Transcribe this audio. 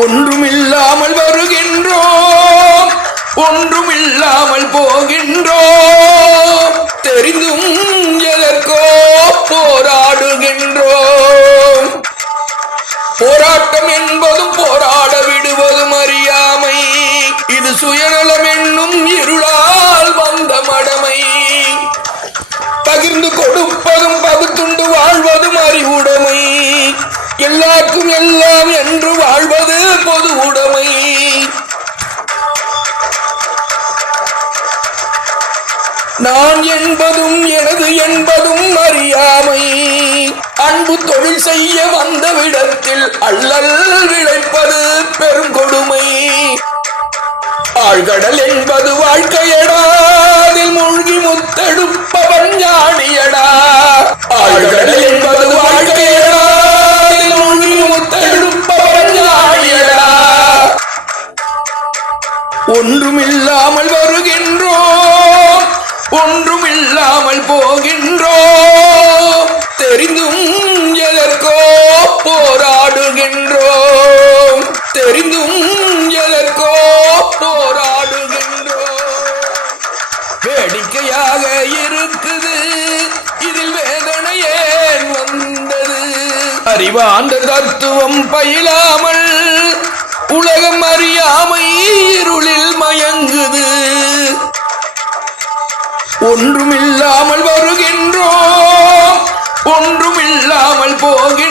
ஒன்றுமில்லாமல் வருகின்றோம், ஒன்றுமில்லாமல் போகின்றோம். தெரிந்தும் எதற்கோ போராடுகின்றோம். போராட்டம் என்பதும் போராட விடுவதும் அறியாமை. இது சுயநலம் என்னும் இருளால் வந்த மடமை. பகிர்ந்து கொடுப்பதும் பகுத்துண்டு வாழ்வதும் அறிவுடைமை. எல்லாருக்கும் எல்லாம் என்று வாழ்வது பொது உடைமை. நான் என்பதும் எனது என்பதும் அறியாமை. அன்பு தொழில் செய்ய வந்த விடத்தில் அல்லல் விளைப்பது பெரும் கொடுமை. ஆழ்கடல் என்பது வாழ்க்கையடா, அதில் மூழ்கி முத்தெடுப்பவன் ஞானியடா. ஆழ்கடல் என்பது வாழ்க்கையடா, அதில் மூழ்கி முத்தெடுப்பவன் ஞானியடா. ஒன்றுமில்லாமல் வருகின்றோம், ஒன்றுமில்லாமல் போகின்றோம். தெரிந்தும் எதற்கோ போராடுகின்றோம். தெரிந்தும் எதற்கோ போராடுகின்றோம். வேடிக்கையாக இருக்குது இதில் வேதனை ஏன் வந்தது? அறிவார்ந்த தத்துவம் பயிலாமல் உலகம் அறியாமை இருளில் மயங்குது. ஒன்றுமில்லாமல் வருகின்றோம், ஒன்றுமில்லாமல் போகின்றோம்.